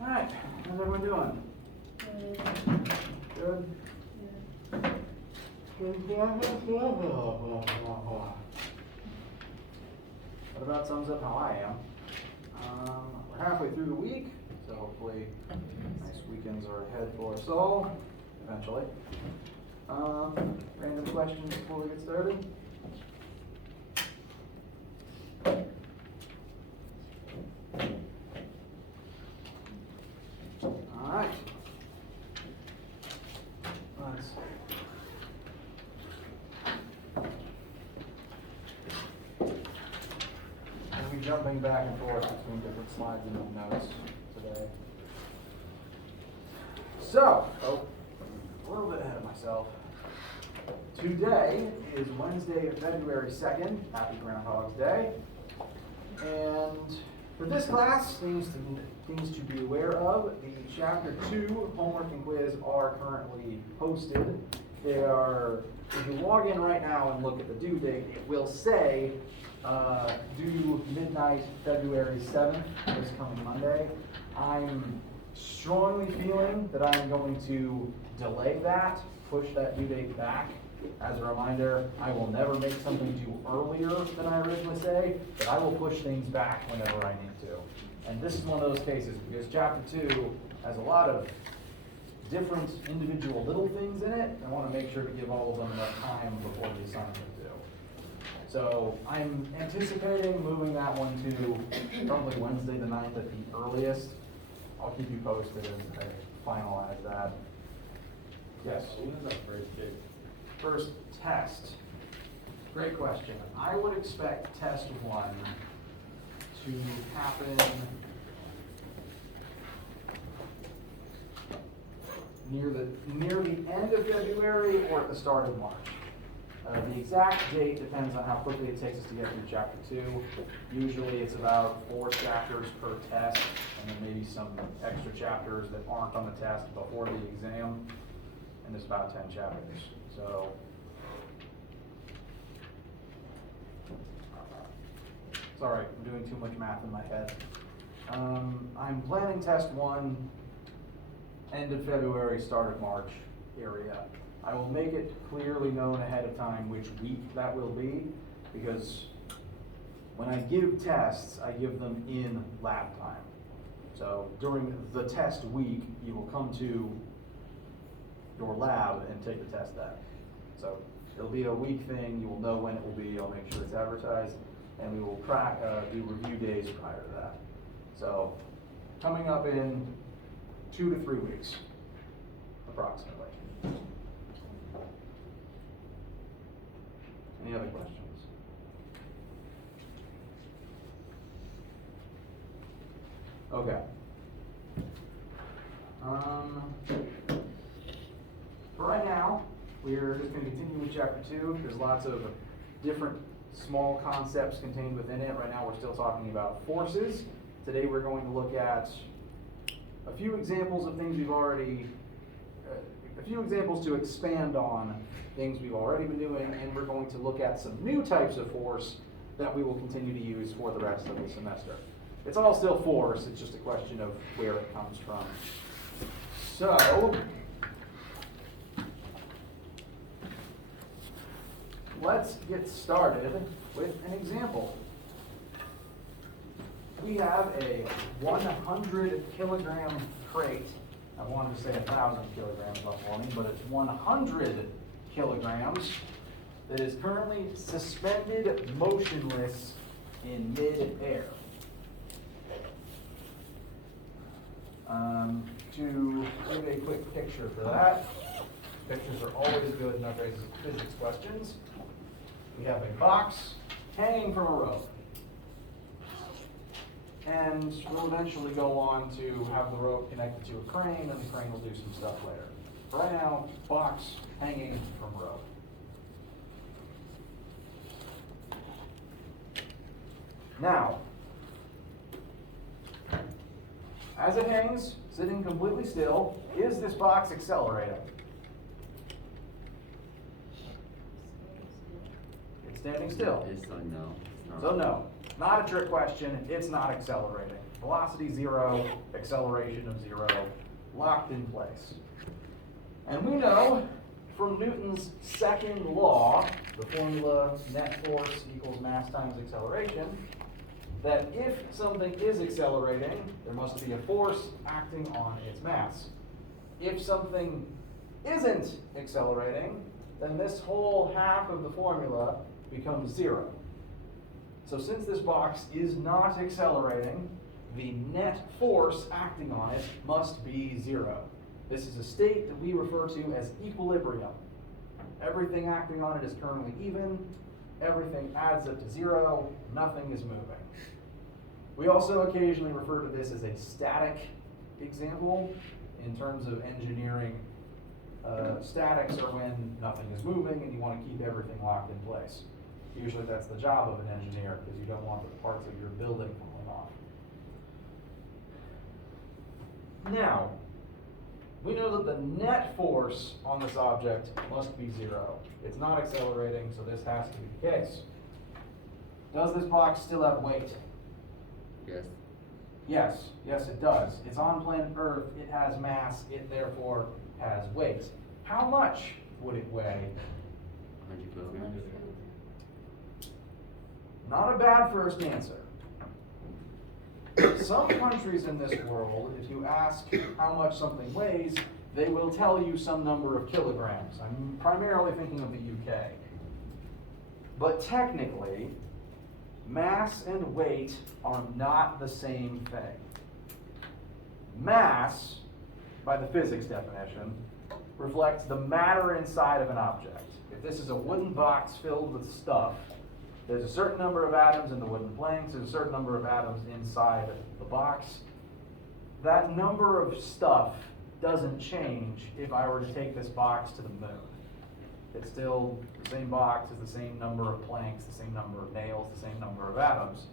Alright, how's everyone doing? Good? What about sums up how I am? We're halfway through the week, so hopefully nice weekends are ahead for us all, eventually. Random questions before we get started? Alright. Let's I'll be jumping back and forth between different slides and notes today. So, a little bit ahead of myself. Today is Wednesday, February 2nd. Happy Groundhog's Day. And for this class, things to be aware of. The Chapter 2 homework and quiz are currently posted. They are, if you log in right now and look at the due date, it will say due midnight February 7th, this coming Monday. I'm strongly feeling that I'm going to delay that, push that due date back. As a reminder, I will never make something due earlier than I originally say, but I will push things back whenever I need to. And this is one of those cases, because Chapter 2 has a lot of different individual little things in it. I want to make sure to give all of them enough time before the assignment due. So I'm anticipating moving that one to probably Wednesday the 9th at the earliest. I'll keep you posted as I finalize that. Yes? When is that first date? First test. Great question. I would expect test 1 to happen near the end of February or at the start of March. The exact date depends on how quickly it takes us to get through Chapter 2. Usually it's about 4 chapters per test, and then maybe some extra chapters that aren't on the test before the exam, and there's about 10 chapters. So, sorry, I'm doing too much math in my head. I'm planning test 1 end of February, start of March area. I will make it clearly known ahead of time which week that will be, because when I give tests, I give them in lab time. So during the test week, you will come to your lab and take the test then. So it'll be a week thing, you will know when it will be, I'll make sure it's advertised, and we will do review days prior to that. So coming up in 2 to 3 weeks, approximately. Any other questions? Okay. For right now, we're just going to continue with Chapter 2. There's lots of different small concepts contained within it. Right now we're still talking about forces. Today we're going to look at a few examples of things we've already, a few examples to expand on things we've already been doing, and we're going to look at some new types of force that we will continue to use for the rest of the semester. It's all still force, it's just a question of where it comes from. So, let's get started with an example. We have a 100 kilogram crate. I wanted to say 1,000 kilograms left warning, but it's 100 kilograms that is currently suspended motionless in mid-air. To give a quick picture for that, pictures are always good in our physics questions. We have a box hanging from a rope. And we'll eventually go on to have the rope connected to a crane, and the crane will do some stuff later. Right now, box hanging from rope. Now, as it hangs, sitting completely still, is this box accelerating? It's standing still. It's like no. So no, not a trick question, it's not accelerating. Velocity 0, acceleration of 0, locked in place. And we know from Newton's second law, the formula net force equals mass times acceleration, that if something is accelerating, there must be a force acting on its mass. If something isn't accelerating, then this whole half of the formula becomes 0. So since this box is not accelerating, the net force acting on it must be 0. This is a state that we refer to as equilibrium. Everything acting on it is currently even, everything adds up to 0, nothing is moving. We also occasionally refer to this as a static example in terms of engineering. Statics are when nothing is moving and you want to keep everything locked in place. Usually that's the job of an engineer because you don't want the parts of your building falling off. Now, we know that the net force on this object must be 0. It's not accelerating, so this has to be the case. Does this box still have weight? Yes. Yes, it does. It's on planet Earth, it has mass, it therefore has weight. How much would it weigh? 100 kilograms. Not a bad first answer. Some countries in this world, if you ask how much something weighs, they will tell you some number of kilograms. I'm primarily thinking of the UK. But technically, mass and weight are not the same thing. Mass, by the physics definition, reflects the matter inside of an object. If this is a wooden box filled with stuff, there's a certain number of atoms in the wooden planks, there's a certain number of atoms inside the box. That number of stuff doesn't change if I were to take this box to the moon. It's still the same box, it's the same number of planks, the same number of nails, the same number of atoms.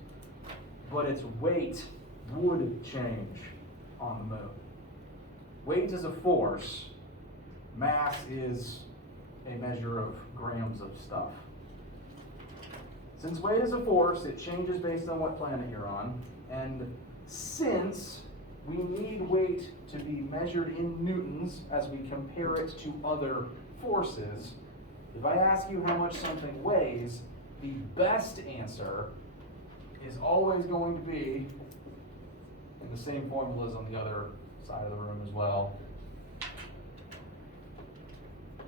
But its weight would change on the moon. Weight is a force. Mass is a measure of grams of stuff. Since weight is a force, it changes based on what planet you're on. And since we need weight to be measured in newtons as we compare it to other forces, if I ask you how much something weighs, the best answer is always going to be in the same formulas on the other side of the room as well.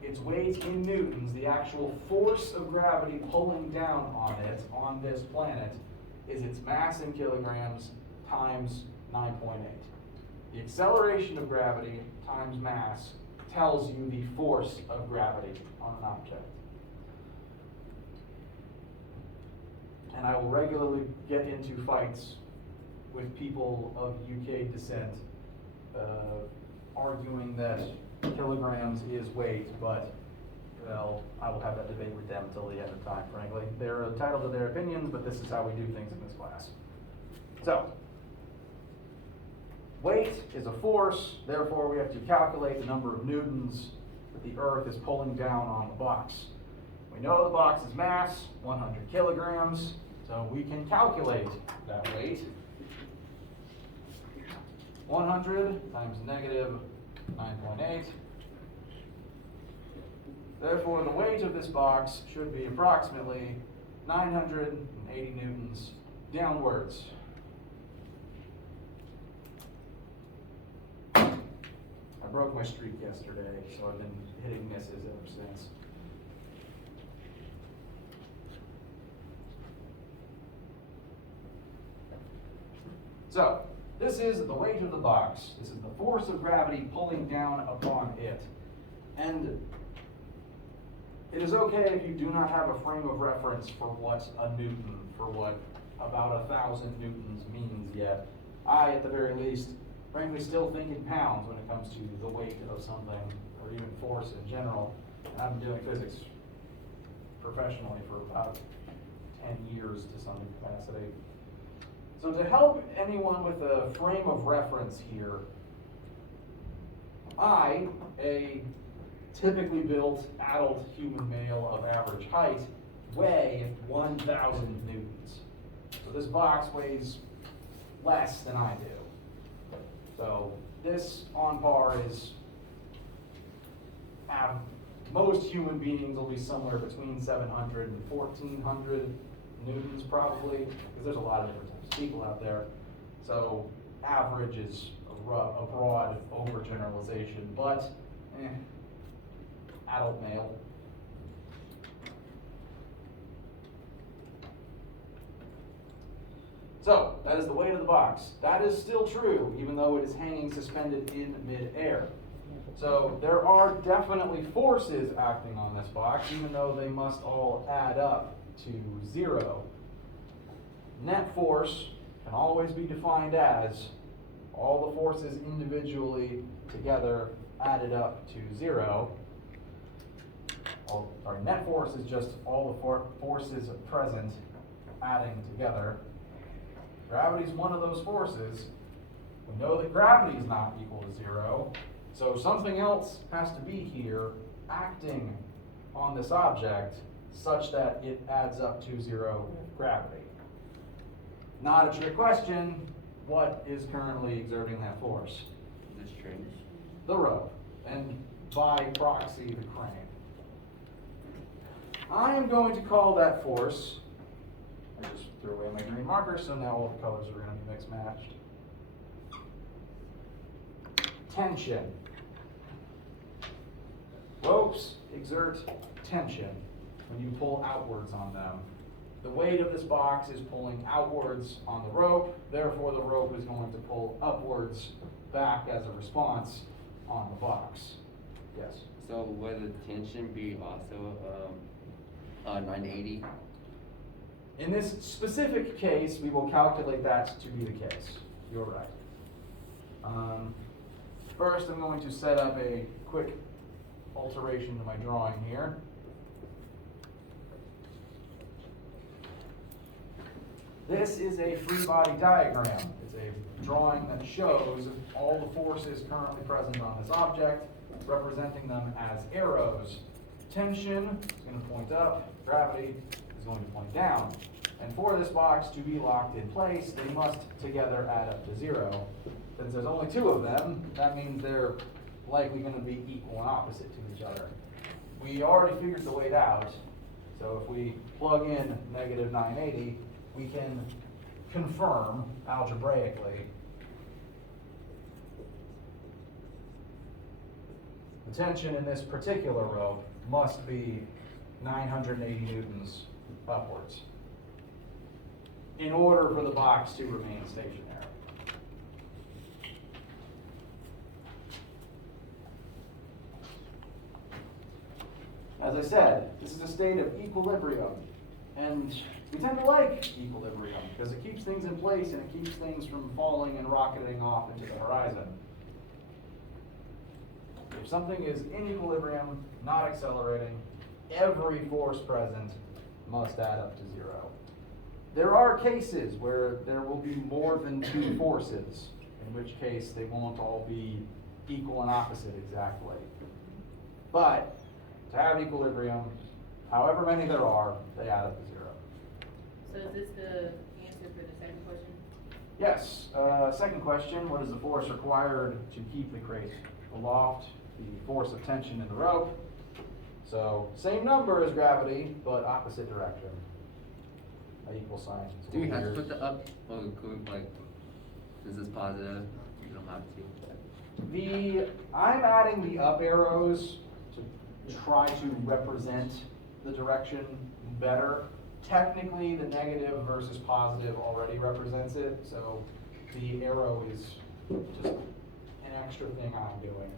Its weight in newtons, the actual force of gravity pulling down on it, on this planet, is its mass in kilograms times 9.8. The acceleration of gravity times mass tells you the force of gravity on an object. And I will regularly get into fights with people of UK descent, arguing that kilograms is weight, but, well, I will have that debate with them until the end of time, frankly. They're entitled to their opinions, but this is how we do things in this class. So, weight is a force, therefore we have to calculate the number of newtons that the Earth is pulling down on the box. We know the box's mass, 100 kilograms, so we can calculate that weight. 100 times negative 9.8. Therefore, the weight of this box should be approximately 980 newtons downwards. I broke my streak yesterday, so I've been hitting misses ever since. So, this is the weight of the box. This is the force of gravity pulling down upon it. And it is okay if you do not have a frame of reference for what a newton, for what about 1,000 newtons means yet. I, at the very least, frankly still think in pounds when it comes to the weight of something, or even force in general. And I've been doing physics professionally for about 10 years to some capacity. So to help anyone with a frame of reference here, I, a typically built adult human male of average height, weigh 1,000 newtons. So this box weighs less than I do. So this on par is, most human beings will be somewhere between 700 and 1400 newtons probably, because there's a lot of different types of people out there. So average is a broad overgeneralization, but adult male. So that is the weight of the box. That is still true, even though it is hanging suspended in mid-air. So there are definitely forces acting on this box, even though they must all add up to 0. Net force can always be defined as all the forces individually together added up to 0. Net force is just all the forces present adding together. Gravity is one of those forces. We know that gravity is not equal to 0. So something else has to be here acting on this object such that it adds up to 0 gravity. Not a trick question. What is currently exerting that force? The string. The rope, and by proxy, the crane. I am going to call that force, I just threw away my green marker, so now all the colors are going to be mixed matched. Tension. Ropes exert tension when you pull outwards on them. The weight of this box is pulling outwards on the rope, therefore the rope is going to pull upwards back as a response on the box. Yes? So would the tension be also 980? In this specific case, we will calculate that to be the case. You're right. First, I'm going to set up a quick alteration to my drawing here. This is a free body diagram. It's a drawing that shows all the forces currently present on this object, representing them as arrows. Tension is going to point up, gravity is going to point down. And for this box to be locked in place, they must together add up to 0. Since there's only 2 of them, that means they're likely going to be equal and opposite to each other. We already figured the weight out, so if we plug in negative 980, we can confirm algebraically the tension in this particular rope must be 980 newtons upwards in order for the box to remain stationary. As I said, this is a state of equilibrium, and we tend to like equilibrium because it keeps things in place and it keeps things from falling and rocketing off into the horizon. If something is in equilibrium, not accelerating, every force present must add up to 0. There are cases where there will be more than 2 forces, in which case they won't all be equal and opposite exactly. But to have equilibrium, however many there are, they add up to 0. So is this the answer for the second question? Yes. Second question, what is the force required to keep the crate aloft? The force of tension in the rope. So same number as gravity, but opposite direction. Equal sign. Do you have to put the up? Oh, is this positive? You don't have to. I'm adding the up arrows to try to represent the direction better. Technically, the negative versus positive already represents it, so the arrow is just an extra thing I'm doing.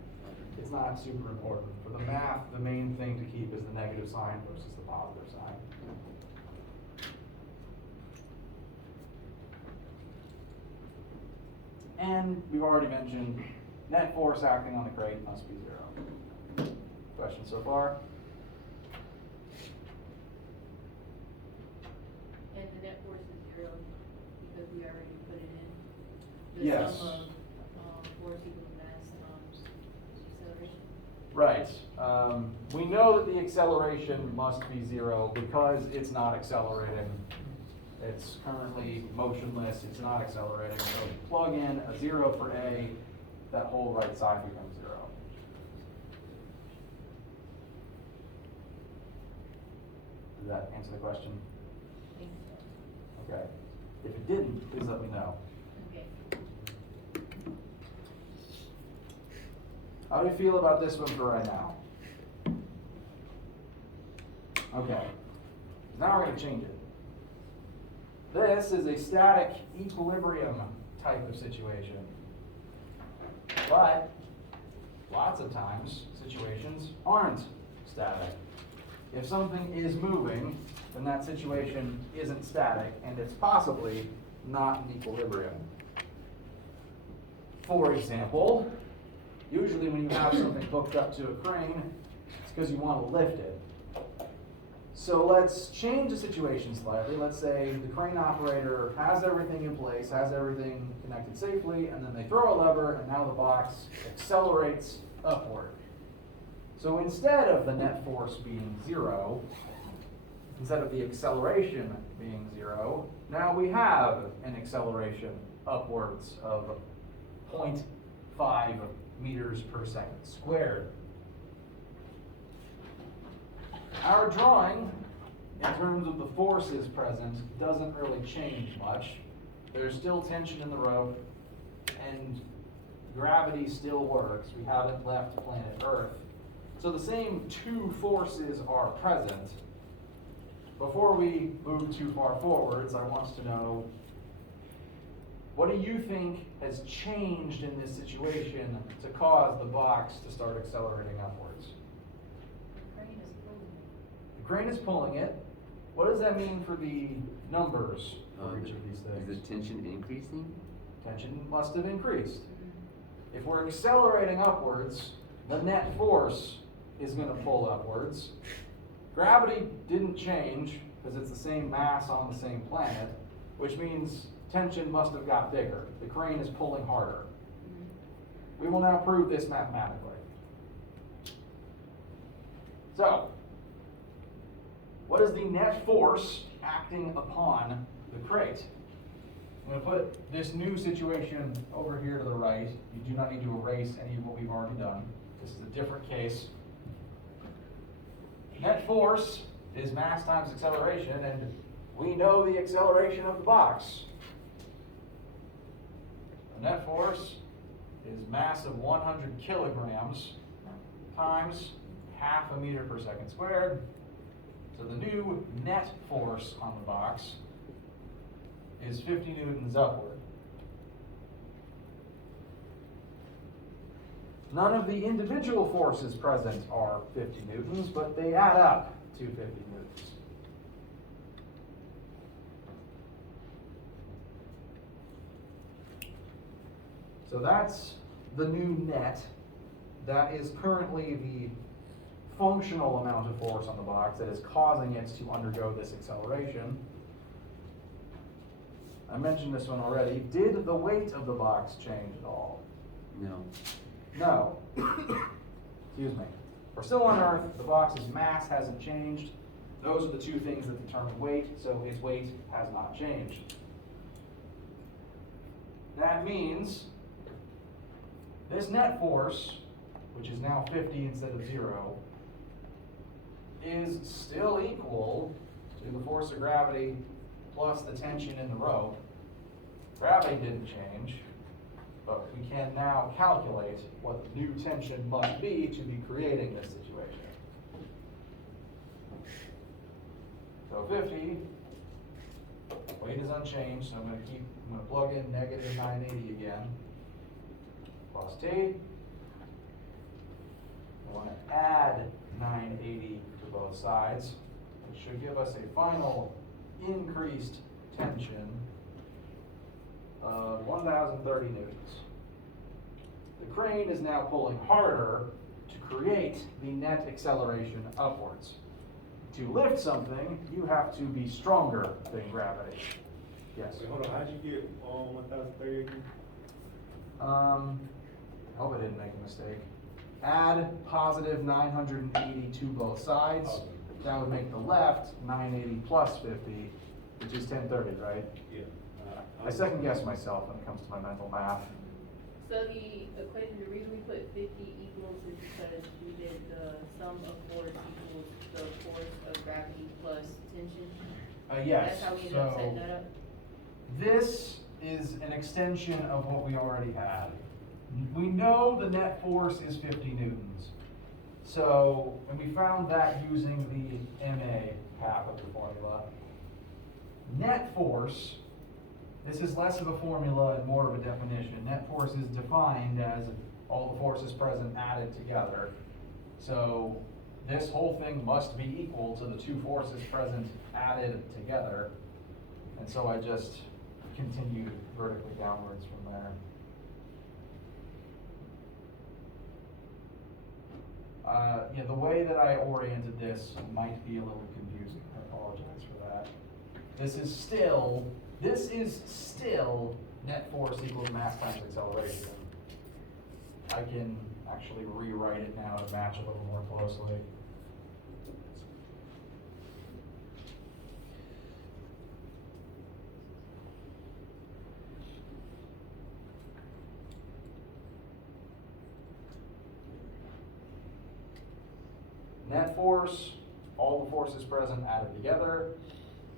It's not super important. For the math, the main thing to keep is the negative sign versus the positive sign. And we've already mentioned net force acting on the crate must be 0. Questions so far? And the net force is 0 because we already put it in. The Yes. sum of force equal to mass times acceleration. Right. We know that the acceleration must be 0 because it's not accelerating. It's currently motionless, it's not accelerating, so plug in a 0 for A, that whole right side becomes 0. Does that answer the question? I think so. Okay. If it didn't, please let me know. Okay. How do you feel about this one for right now? Okay. Now we're going to change it. This is a static equilibrium type of situation. But lots of times, situations aren't static. If something is moving, then that situation isn't static, and it's possibly not in equilibrium. For example, usually when you have something hooked up to a crane, it's because you want to lift it. So let's change the situation slightly. Let's say the crane operator has everything in place, has everything connected safely, and then they throw a lever, and now the box accelerates upward. So instead of the net force being 0, instead of the acceleration being 0, now we have an acceleration upwards of 0.5 meters per second squared. Our drawing, in terms of the forces present, doesn't really change much. There's still tension in the rope, and gravity still works. We haven't left planet Earth. So the same two forces are present. Before we move too far forwards, I want to know, what do you think has changed in this situation to cause the box to start accelerating upwards? The crane is pulling it. The crane is pulling it. What does that mean for the numbers for each of these things? Is the tension increasing? Tension must have increased. If we're accelerating upwards, the net force is going to pull upwards. Gravity didn't change because it's the same mass on the same planet, which means tension must have got bigger. The crane is pulling harder. We will now prove this mathematically. So, what is the net force acting upon the crate? I'm going to put this new situation over here to the right. You do not need to erase any of what we've already done. This is a different case. Net force is mass times acceleration, and we know the acceleration of the box. The net force is mass of 100 kilograms times half a meter per second squared. So the new net force on the box is 50 newtons upward. None of the individual forces present are 50 newtons, but they add up to 50 newtons. So that's the new net. That is currently the functional amount of force on the box that is causing it to undergo this acceleration. I mentioned this one already. Did the weight of the box change at all? No. No. Excuse me. We're still on Earth. The box's mass hasn't changed. Those are the two things that determine weight, so its weight has not changed. That means this net force, which is now 50 instead of 0, is still equal to the force of gravity plus the tension in the rope. Gravity didn't change, but we can now calculate what the new tension must be to be creating this situation. So 50, weight is unchanged, so I'm going to plug in negative 980 again, plus T. I want to add 980 to both sides, which should give us a final increased tension of 1,030 newtons. The crane is now pulling harder to create the net acceleration upwards. To lift something, you have to be stronger than gravity. Yes? Wait, hold on, how'd you get 1,030 again? I hope I didn't make a mistake. Add positive 980 to both sides. That would make the left 980 plus 50, which is 1030, right? Yeah. I second guess myself when it comes to my mental math. So the equation, the reason we put 50 equals is because we did the sum of force equals the force of gravity plus tension. Yes. That's how we ended up setting that up. This is an extension of what we already had. We know the net force is 50 newtons. So, and we found that using the MA half of the formula. Net force, this is less of a formula and more of a definition. Net force is defined as all the forces present added together. So this whole thing must be equal to the two forces present added together. And so I just continued vertically downwards from there. Yeah, the way that I oriented this might be a little confusing. I apologize for that. This is still net force equals mass times acceleration. I can actually rewrite it now to match a little more closely. Net force, all the forces present added together.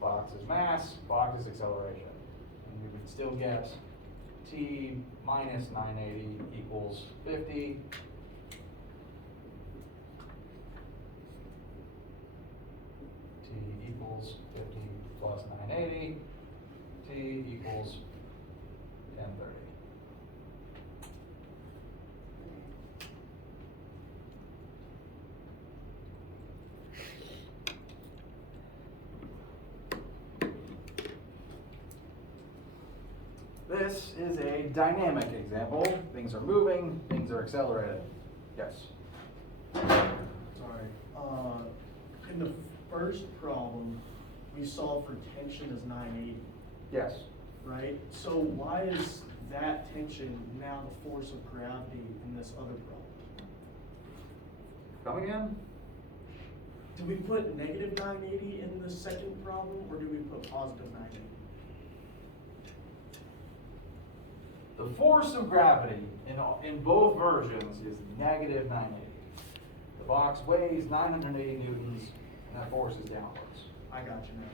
Box is mass, box is acceleration. And we would still get T minus 980 equals 50. T equals 50 plus 980. T equals 1030. This is a dynamic example. Things are moving, things are accelerating. Yes? Sorry. In the first problem, we solved for tension as 980, Yes. right? So why is that tension now the force of gravity in this other problem? Come again? Did we put negative 980 in the second problem, or did we put positive 980? The force of gravity in both versions is negative 980. The box weighs 980 newtons, and that force is downwards. I got you now.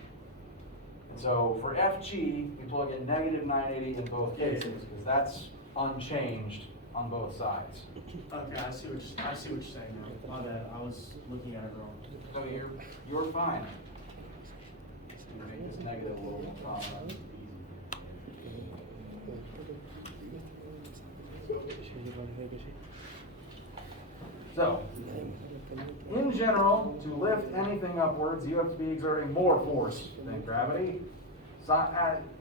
And so for FG, we plug in negative 980 in both cases, because that's unchanged on both sides. Okay, I see what you're saying now. My bad. I was looking at it wrong. So you're fine. Just gonna make this negative a little more common. So, in general, to lift anything upwards, you have to be exerting more force than gravity.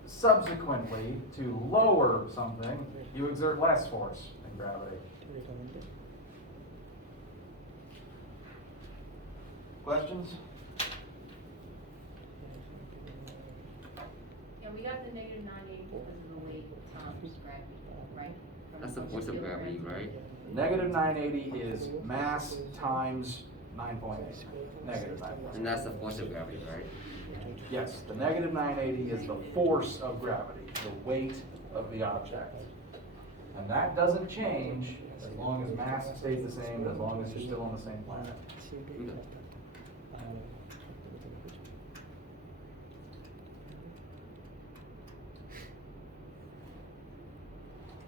Subsequently, to lower something, you exert less force than gravity. Questions? And we got the negative 980 because of the weight times gravity, right? From That's the force of gravity, right? Negative 980 is mass times 9.8. Negative 9.8. And that's the force of gravity, right? Yes, the negative 980 is the force of gravity, the weight of the object. And that doesn't change as long as mass stays the same, as long as you're still on the same planet.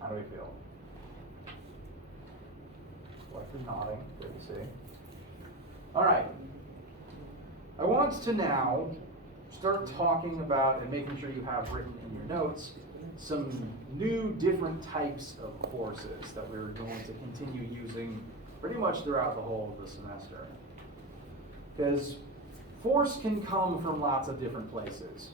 How do we feel? Collective nodding, good to see. All right. I want to now start talking about and making sure you have written in your notes some new different types of forces that we're going to continue using pretty much throughout the whole of the semester. Because force can come from lots of different places.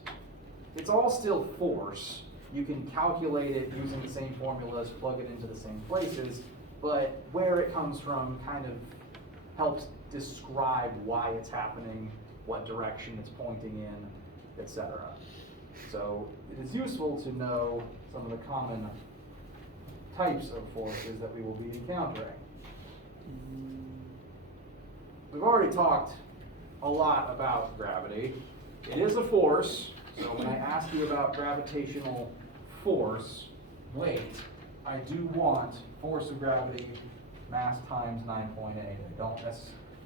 It's all still force. You can calculate it using the same formulas, plug it into the same places, but where it comes from kind of helps describe why it's happening, what direction it's pointing in, etc. So it is useful to know some of the common types of forces that we will be encountering. We've already talked a lot about gravity. It is a force, So when I ask you about gravitational force, weight, I do want force of gravity, mass times 9.8. I don't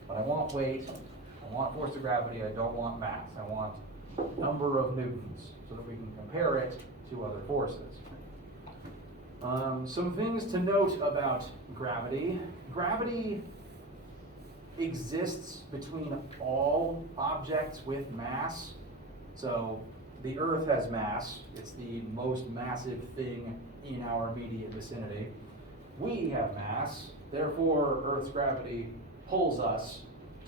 but I want weight, I want force of gravity, I don't want mass. I want number of newtons so that we can compare it to other forces. Some things to note about gravity. Gravity exists between all objects with mass. So the Earth has mass. It's the most massive thing in our immediate vicinity. We have mass. Therefore, Earth's gravity pulls us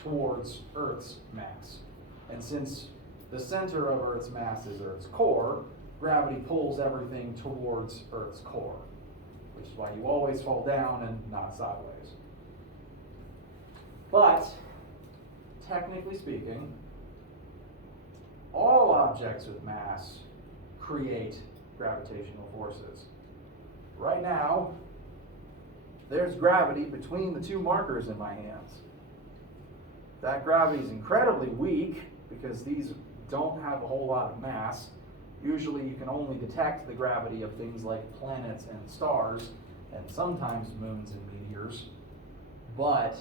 towards Earth's mass. And since the center of Earth's mass is Earth's core, gravity pulls everything towards Earth's core, which is why you always fall down and not sideways. But, technically speaking, all objects with mass create gravitational forces. Right now, there's gravity between the two markers in my hands. That gravity is incredibly weak because these don't have a whole lot of mass. Usually you can only detect the gravity of things like planets and stars, and sometimes moons and meteors. But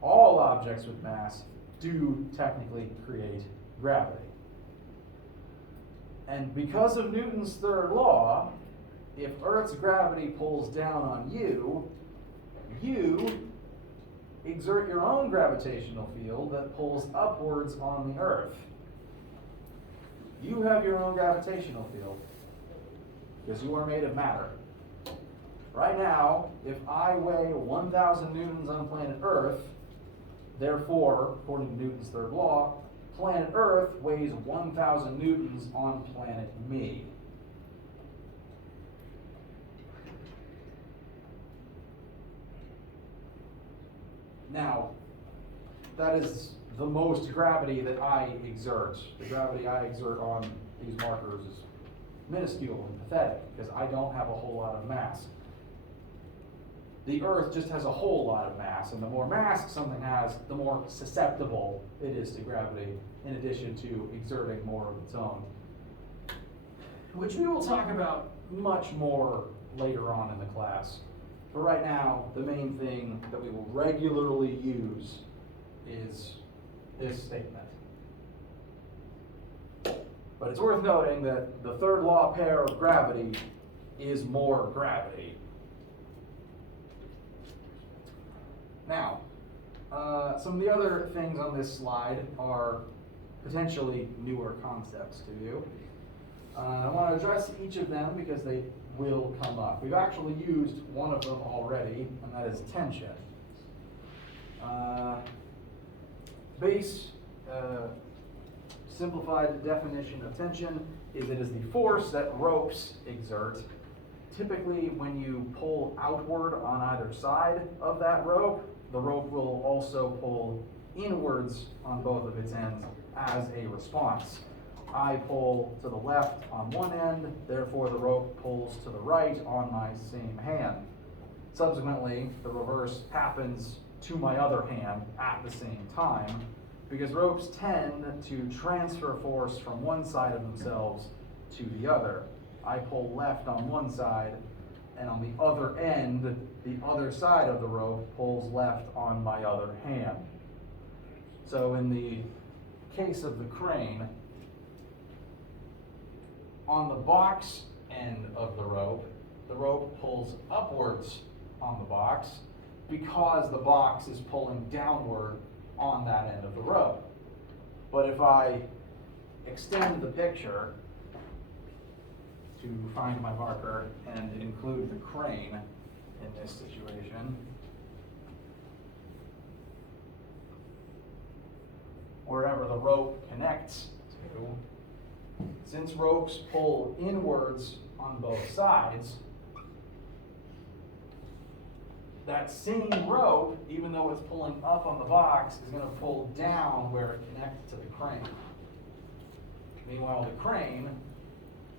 all objects with mass do technically create gravity. And because of Newton's third law, if Earth's gravity pulls down on you, you exert your own gravitational field that pulls upwards on the Earth. You have your own gravitational field because you are made of matter. Right now, if I weigh 1,000 newtons on planet Earth, therefore, according to Newton's third law, planet Earth weighs 1,000 newtons on planet me. Now, that is the most gravity that I exert. The gravity I exert on these markers is minuscule and pathetic because I don't have a whole lot of mass. The Earth just has a whole lot of mass, and the more mass something has, the more susceptible it is to gravity, in addition to exerting more of its own, which we will talk about much more later on in the class. But right now, the main thing that we will regularly use is this statement. But it's worth noting that the third law pair of gravity is more gravity. Now, some of the other things on this slide are potentially newer concepts to you. I want to address each of them because they will come up. We've actually used one of them already, and that is tension. Base simplified definition of tension is it is the force that ropes exert. Typically, when you pull outward on either side of that rope, the rope will also pull inwards on both of its ends as a response. I pull to the left on one end, therefore the rope pulls to the right on my same hand. Subsequently, the reverse happens to my other hand at the same time, because ropes tend to transfer force from one side of themselves to the other. I pull left on one side, and on the other end, the other side of the rope pulls left on my other hand. So in the case of the crane, on the box end of the rope pulls upwards on the box because the box is pulling downward on that end of the rope. But if I extend the picture to find my marker and include the crane in this situation, wherever the rope connects to, since ropes pull inwards on both sides, that same rope, even though it's pulling up on the box, is going to pull down where it connects to the crane. Meanwhile, the crane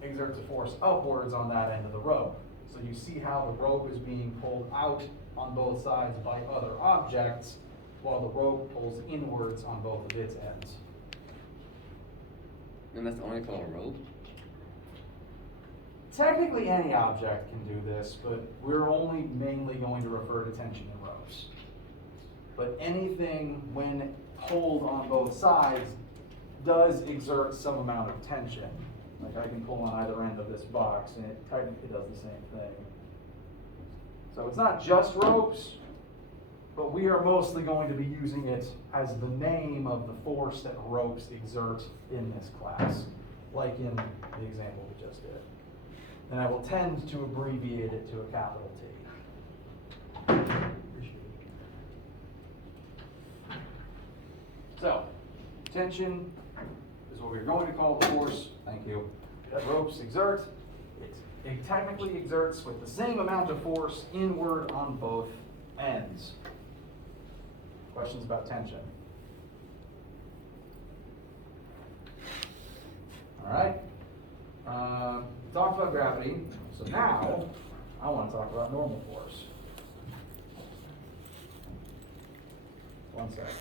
exerts a force upwards on that end of the rope. So you see how the rope is being pulled out on both sides by other objects, while the rope pulls inwards on both of its ends. And that's only called a rope? Technically, any object can do this, but we're only mainly going to refer to tension in ropes. But anything, when pulled on both sides, does exert some amount of tension. Like I can pull on either end of this box and it technically does the same thing. So it's not just ropes, but we are mostly going to be using it as the name of the force that ropes exert in this class, like in the example we just did. And I will tend to abbreviate it to a capital T. So, tension is what we're going to call the force, thank you, that ropes exert. It technically exerts with the same amount of force inward on both ends. Questions about tension? All right. We talked about gravity, so now I want to talk about normal force. One second.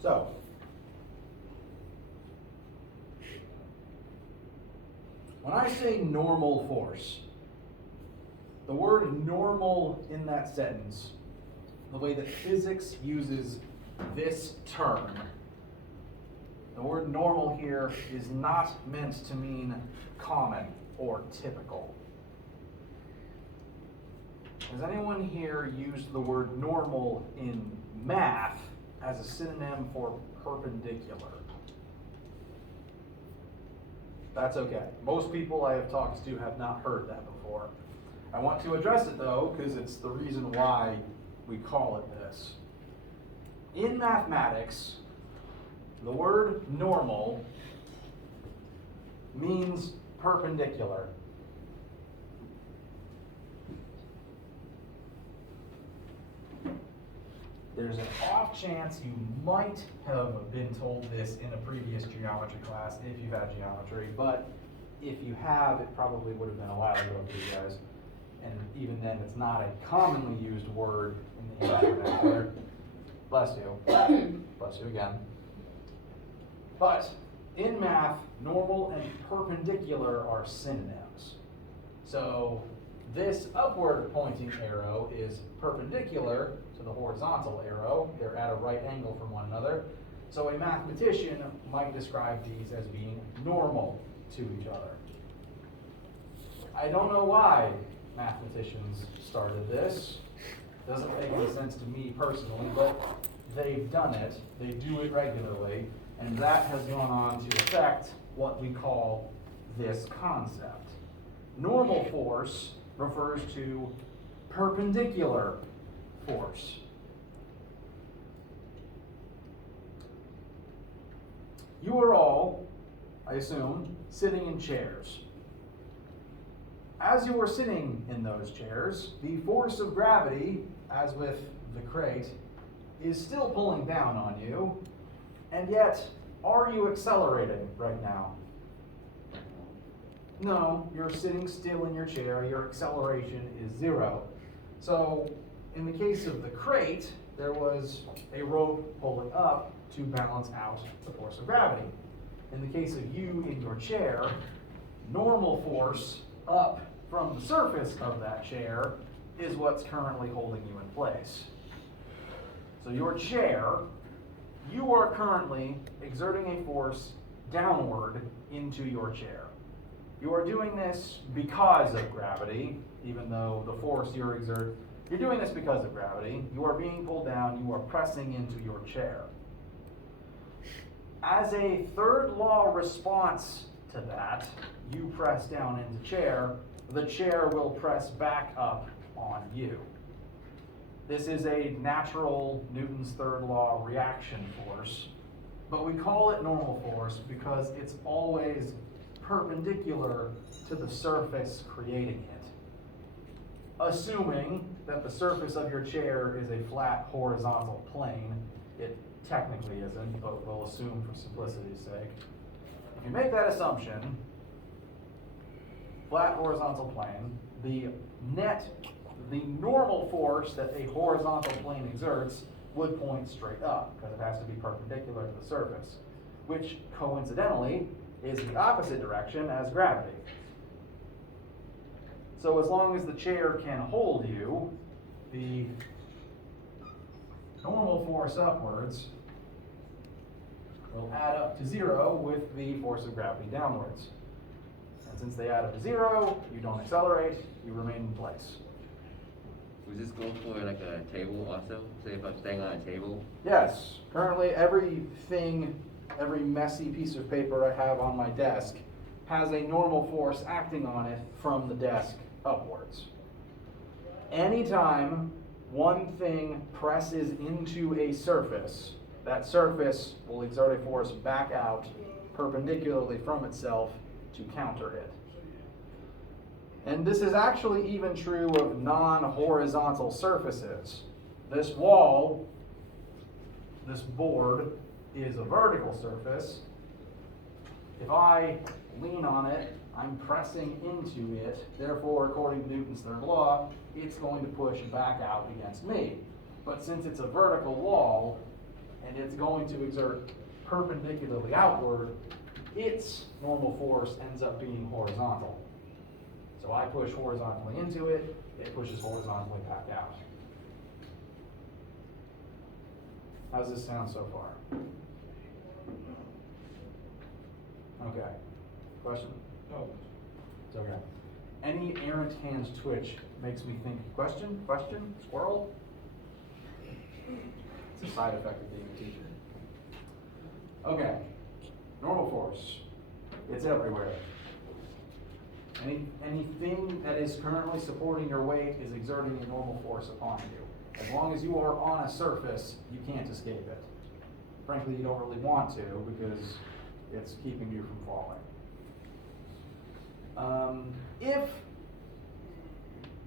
So, when I say normal force, the word normal in that sentence, the way that physics uses this term, the word normal here is not meant to mean common or typical. Has anyone here used the word normal in math as a synonym for perpendicular? That's okay. Most people I have talked to have not heard that before. I want to address it though, because it's the reason why we call it this. In mathematics, the word normal means perpendicular. There's an off chance you might have been told this in a previous geometry class if you've had geometry, but if you have, it probably would have been a while ago for you guys. And even then, it's not a commonly used word in the English vernacular. Bless you. Bless you again. But in math, normal and perpendicular are synonyms. So this upward pointing arrow is perpendicular to the horizontal arrow. They're at a right angle from one another. So a mathematician might describe these as being normal to each other. I don't know why mathematicians started this. Doesn't make any sense to me personally, but they've done it. They do it regularly, and that has gone on to affect what we call this concept. Normal force refers to perpendicular force. You are all, I assume, sitting in chairs. As you are sitting in those chairs, the force of gravity, as with the crate, is still pulling down on you, and yet, are you accelerating right now? No, you're sitting still in your chair, your acceleration is 0. So, in the case of the crate, there was a rope pulling up to balance out the force of gravity. In the case of you in your chair, normal force up from the surface of that chair is what's currently holding you in place. So your chair, you are currently exerting a force downward into your chair. You are doing this because of gravity, even though the force you're doing this because of gravity. You are being pulled down, you are pressing into your chair. As a third law response to that, you press down into chair, the chair will press back up on you. This is a natural Newton's third law reaction force, but we call it normal force because it's always perpendicular to the surface creating it. Assuming that the surface of your chair is a flat horizontal plane, it technically isn't, but we'll assume for simplicity's sake. If you make that assumption, flat horizontal plane, the net the normal force that a horizontal plane exerts would point straight up, because it has to be perpendicular to the surface, which coincidentally is the opposite direction as gravity. So as long as the chair can hold you, the normal force upwards will add up to 0 with the force of gravity downwards. And since they add up to 0, you don't accelerate, you remain in place. Would this go for like a table also? Say if I'm staying on a table? Yes, currently every messy piece of paper I have on my desk has a normal force acting on it from the desk upwards. Anytime one thing presses into a surface, that surface will exert a force back out perpendicularly from itself to counter it. And this is actually even true of non-horizontal surfaces. This wall, this board, is a vertical surface. If I lean on it, I'm pressing into it. Therefore, according to Newton's third law, it's going to push back out against me. But since it's a vertical wall, and it's going to exert perpendicularly outward, its normal force ends up being horizontal. So I push horizontally into it, it pushes horizontally back out. How's this sound so far? Okay. Question? No. It's okay. Any errant hand twitch makes me think, question, squirrel? It's a side effect of being a teacher. Okay. Normal force. It's everywhere. Anything that is currently supporting your weight is exerting a normal force upon you. As long as you are on a surface, you can't escape it. Frankly, you don't really want to because it's keeping you from falling.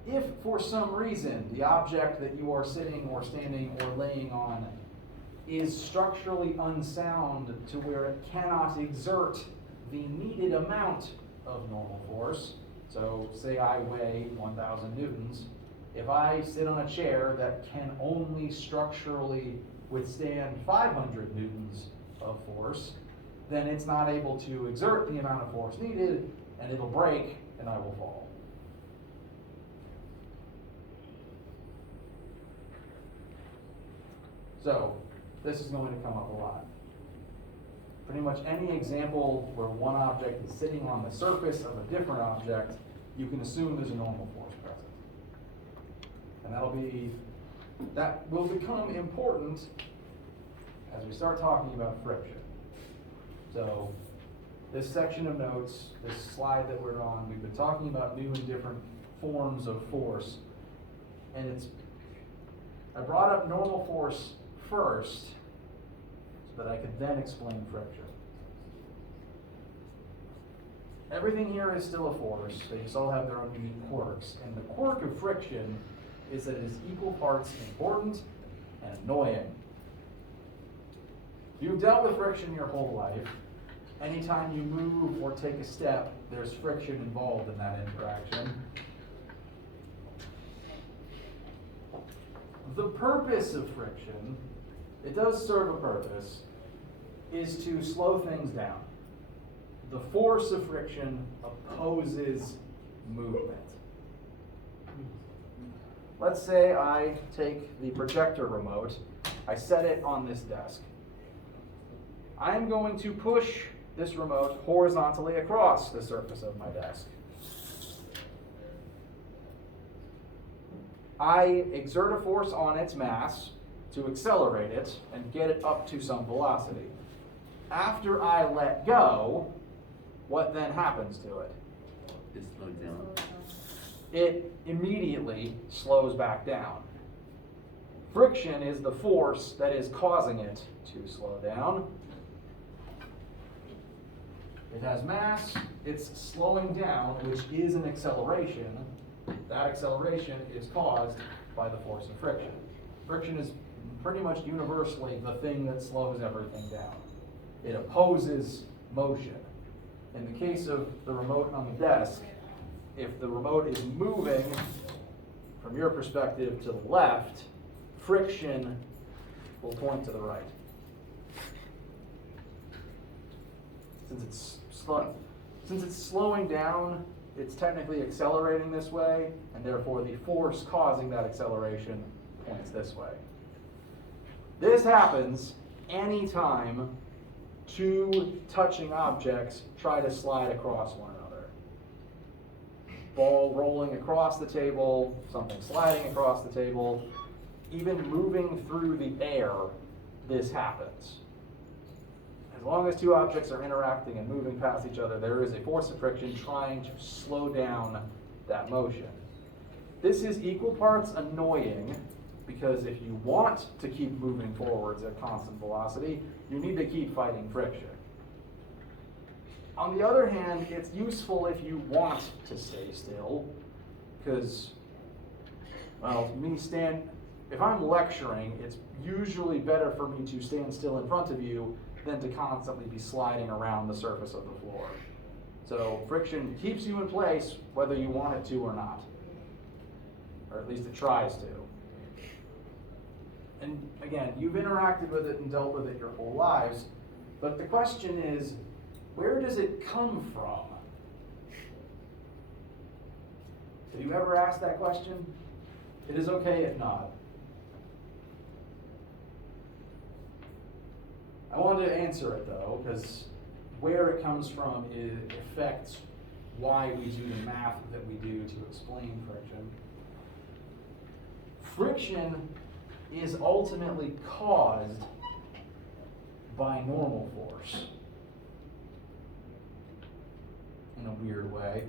If for some reason the object that you are sitting or standing or laying on is structurally unsound to where it cannot exert the needed amount of normal force, so say I weigh 1,000 newtons, if I sit on a chair that can only structurally withstand 500 newtons of force, then it's not able to exert the amount of force needed, and it'll break, and I will fall. So, this is going to come up a lot. Pretty much any example where one object is sitting on the surface of a different object, you can assume there's a normal force present. And that will become important as we start talking about friction. So, this section of notes, this slide that we're on, we've been talking about new and different forms of force. And I brought up normal force first so that I could then explain friction. Everything here is still a force. They just all have their own unique quirks. And the quirk of friction is that it is equal parts important and annoying. You've dealt with friction your whole life. Anytime you move or take a step, there's friction involved in that interaction. The purpose of friction, it does serve a purpose, is to slow things down. The force of friction opposes movement. Let's say I take the projector remote, I set it on this desk. I'm going to push this remote horizontally across the surface of my desk. I exert a force on its mass to accelerate it and get it up to some velocity. After I let go, what then happens to it? It slows down. It immediately slows back down. Friction is the force that is causing it to slow down. It has mass, it's slowing down, which is an acceleration. That acceleration is caused by the force of friction. Friction is pretty much universally the thing that slows everything down. It opposes motion. In the case of the remote on the desk, if the remote is moving from your perspective to the left, friction will point to the right. Since it's slowing down, it's technically accelerating this way, and therefore the force causing that acceleration points this way. This happens anytime two touching objects try to slide across one another. Ball rolling across the table, something sliding across the table, even moving through the air, this happens. As long as two objects are interacting and moving past each other, there is a force of friction trying to slow down that motion. This is equal parts annoying, because if you want to keep moving forwards at constant velocity, you need to keep fighting friction. On the other hand, it's useful if you want to stay still, because, well, if I'm lecturing, it's usually better for me to stand still in front of you than to constantly be sliding around the surface of the floor. So friction keeps you in place whether you want it to or not, or at least it tries to. And again, you've interacted with it and dealt with it your whole lives, but the question is, where does it come from? Have you ever asked that question? It is okay if not. I wanted to answer it though, because where it comes from affects why we do the math that we do to explain friction. Friction is ultimately caused by normal force in a weird way.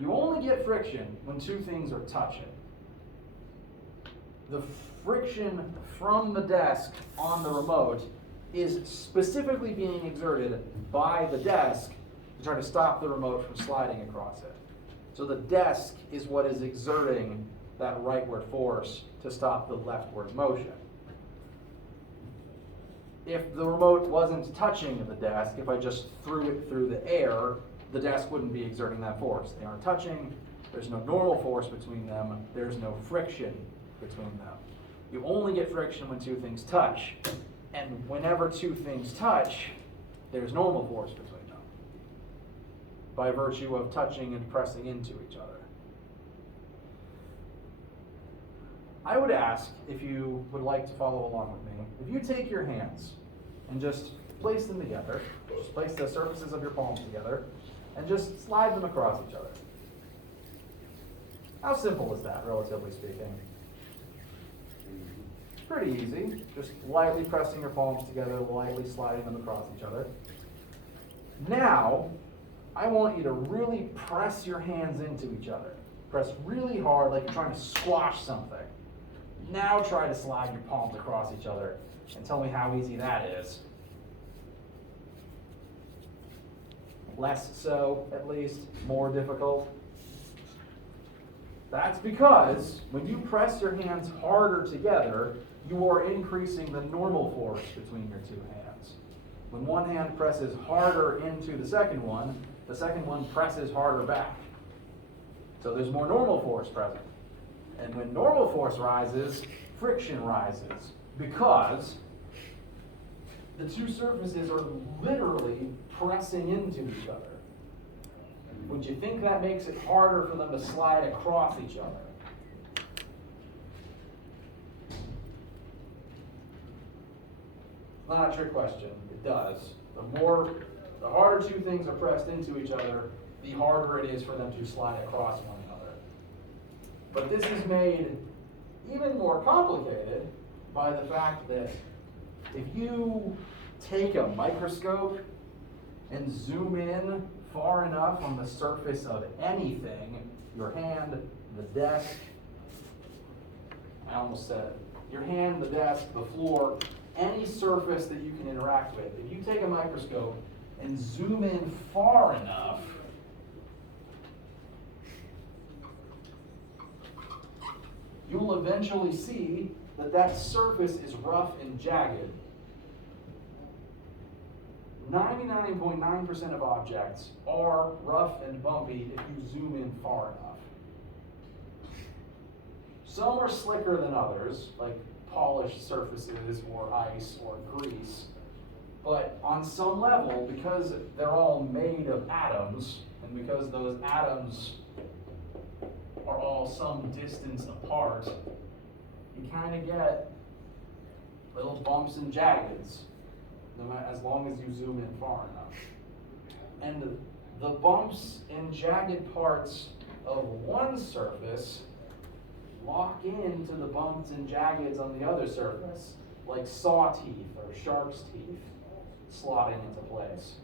You only get friction when two things are touching. The friction from the desk on the remote is specifically being exerted by the desk to try to stop the remote from sliding across it. So the desk is what is exerting that rightward force to stop the leftward motion. If the remote wasn't touching the desk, if I just threw it through the air, the desk wouldn't be exerting that force. They aren't touching, there's no normal force between them, there's no friction between them. You only get friction when two things touch, and whenever two things touch, there's normal force between them, by virtue of touching and pressing into each other. I would ask, if you would like to follow along with me, if you take your hands and just place them together, just place the surfaces of your palms together, and just slide them across each other. How simple is that, relatively speaking? Pretty easy. Just lightly pressing your palms together, lightly sliding them across each other. Now, I want you to really press your hands into each other. Press really hard, like you're trying to squash something. Now try to slide your palms across each other and tell me how easy that is. Less so, at least, more difficult. That's because when you press your hands harder together, you are increasing the normal force between your two hands. When one hand presses harder into the second one presses harder back. So there's more normal force present. And when normal force rises, friction rises, because the two surfaces are literally pressing into each other. Would you think that makes it harder for them to slide across each other? Not a trick question. It does. The harder two things are pressed into each other, the harder it is for them to slide across one another. But this is made even more complicated by the fact that if you take a microscope and zoom in far enough on the surface of anything, your hand, the desk, I almost said it, your hand, the desk, the floor, any surface that you can interact with, if you take a microscope and zoom in far enough, you'll eventually see that that surface is rough and jagged. 99.9% of objects are rough and bumpy if you zoom in far enough. Some are slicker than others, like polished surfaces or ice or grease. But on some level, because they're all made of atoms, and because those atoms are all some distance apart, you kind of get little bumps and jaggeds, as long as you zoom in far enough. And the bumps and jagged parts of one surface lock into the bumps and jaggeds on the other surface, like saw teeth or shark's teeth slotting into place.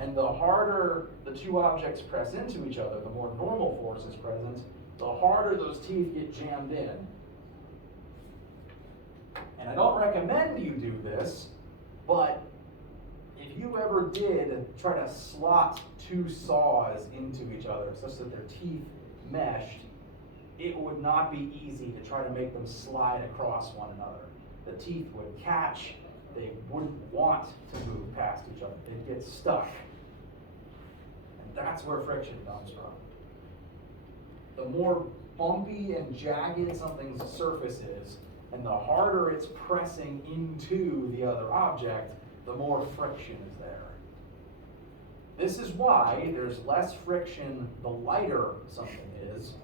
And the harder the two objects press into each other, the more normal force is present, the harder those teeth get jammed in. And I don't recommend you do this, but if you ever did try to slot two saws into each other such that their teeth meshed, it would not be easy to try to make them slide across one another. The teeth would catch, they wouldn't want to move past each other. They'd get stuck. And that's where friction comes from. The more bumpy and jagged something's surface is, and the harder it's pressing into the other object, the more friction is there. This is why there's less friction the lighter something is.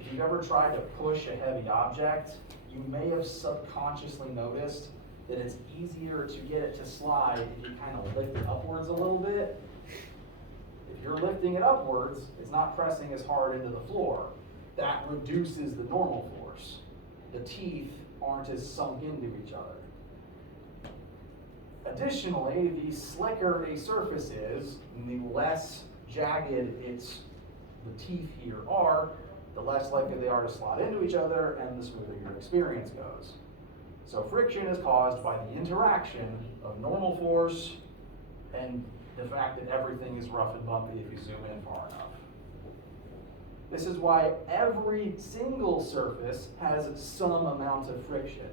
If you've ever tried to push a heavy object, you may have subconsciously noticed that it's easier to get it to slide if you kind of lift it upwards a little bit. If you're lifting it upwards, it's not pressing as hard into the floor. That reduces the normal force. The teeth aren't as sunk into each other. Additionally, the slicker a surface is, and the less jagged the teeth here are, the less likely they are to slot into each other, and the smoother your experience goes. So friction is caused by the interaction of normal force and the fact that everything is rough and bumpy if you zoom in far enough. This is why every single surface has some amount of friction.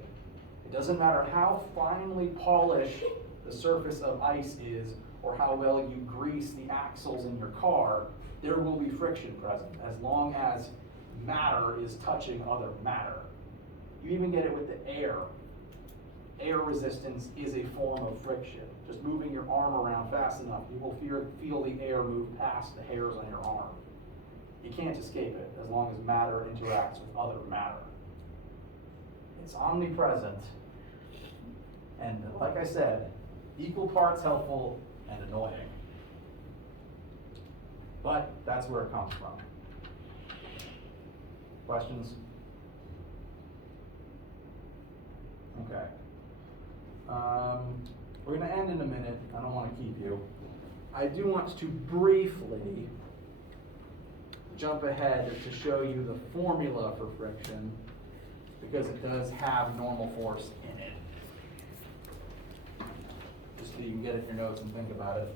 It doesn't matter how finely polished the surface of ice is or how well you grease the axles in your car, there will be friction present as long as matter is touching other matter. You even get it with the air. Air resistance is a form of friction. Just moving your arm around fast enough, you will feel the air move past the hairs on your arm. You can't escape it as long as matter interacts with other matter. It's omnipresent. And like I said, equal parts helpful and annoying. But that's where it comes from. Questions? Okay. We're going to end in a minute. I don't want to keep you. I do want to briefly jump ahead to show you the formula for friction, because it does have normal force in it. Just so you can get it in your notes and think about it.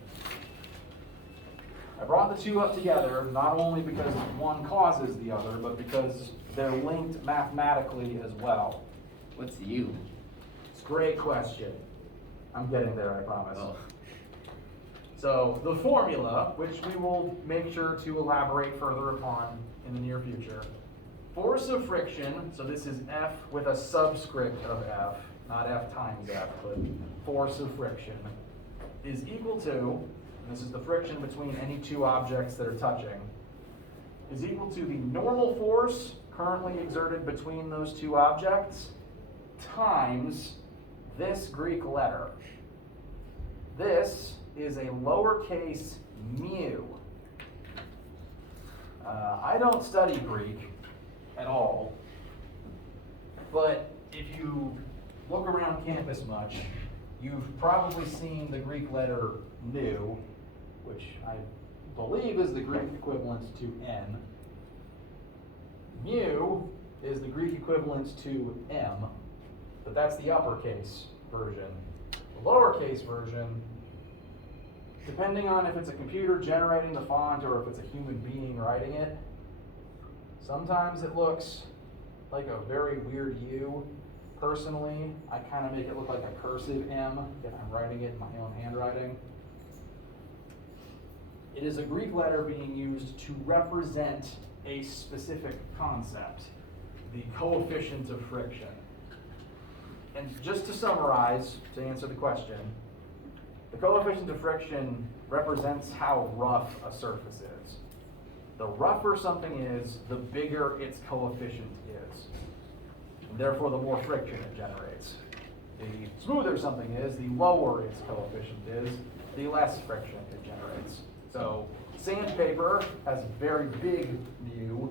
I brought the two up together, not only because one causes the other, but because they're linked mathematically as well. What's U? It's a great question. I'm getting there, I promise. Oh. So the formula, which we will make sure to elaborate further upon in the near future. Force of friction, so this is F with a subscript of F, not F times F, but force of friction, is equal to, and this is the friction between any two objects that are touching, is equal to the normal force currently exerted between those two objects times this Greek letter. This is a lowercase mu. I don't study Greek at all, but if you look around campus much, you've probably seen the Greek letter nu, which I believe is the Greek equivalent to n. Mu is the Greek equivalent to m, but that's the uppercase version. The lowercase version, depending on if it's a computer generating the font or if it's a human being writing it, sometimes it looks like a very weird U, Personally, I kind of make it look like a cursive M if I'm writing it in my own handwriting. It is a Greek letter being used to represent a specific concept, the coefficient of friction. And just to summarize, to answer the question, the coefficient of friction represents how rough a surface is. The rougher something is, the bigger its coefficient is. And therefore, the more friction it generates. The smoother something is, the lower its coefficient is, the less friction it generates. So, sandpaper has very big mu,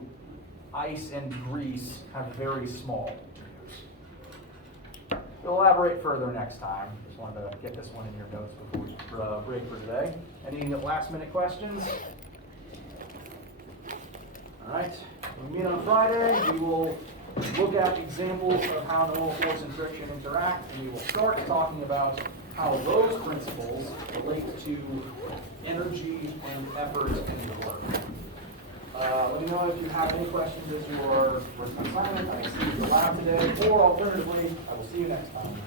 ice and grease have very small mu's. We'll elaborate further next time. Just wanted to get this one in your notes before we break for today. Any last minute questions? All right, when we meet on Friday, we will look at examples of how normal force and friction interact, and we will start talking about how those principles relate to energy and effort and work. Let me know if you have any questions as your first assignment. I can see you aloud today, or alternatively, I will see you next time.